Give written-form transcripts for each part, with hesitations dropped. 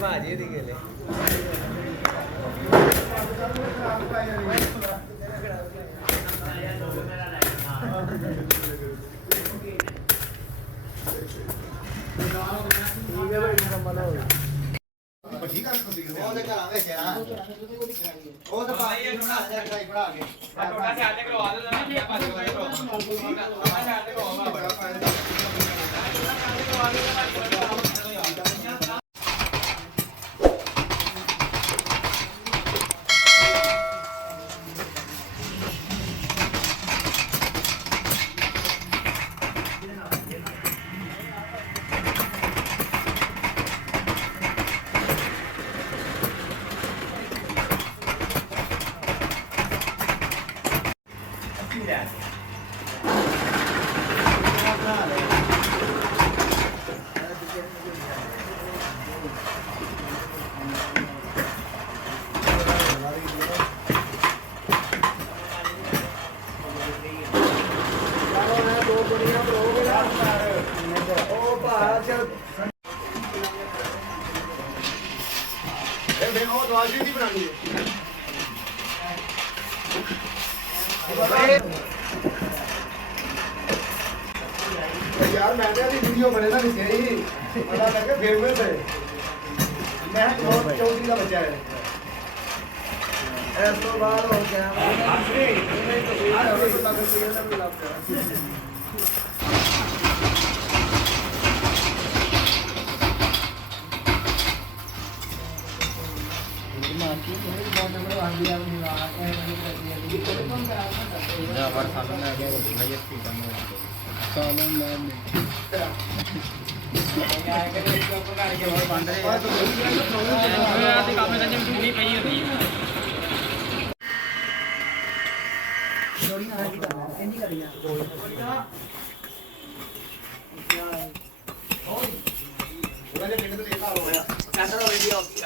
भाजी दी गेले ठीक है ਉਹਦੇ ਘਰਾਂ ਵਿੱਚ ਆ ਉਹ ਤਾਂ ਭਾਈ ਇਹ ਬਣਾ ਦੇ ਕਢਾਈ ਬਣਾ ਕੇ ਟੋਟਾ ਤੇ ਆਲੇ ਕਰਵਾ ਦੇ ਨਾ ਭਾਜੀ ਕੋਲ ਟੋਟਾ ਤੇ ਕਰਵਾ ਬੜਾ ਫਾਇਦਾ यार मैंने अभी वीडियो बने ना नीचे ही पता लगे फेमस है मैं चौधरी का बच्चा है ऐसा बार हो गया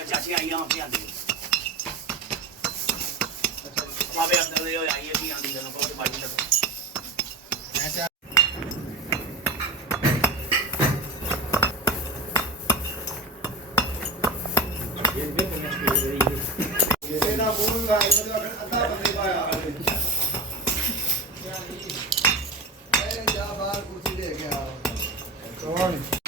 चाची आई आती बाबे अंदर आई है आंदी बहुत बाजी तेरा बोल रहा है मतलब अद्धा बंदे पाया अरे जा बाहर कुर्सी दे गया कौन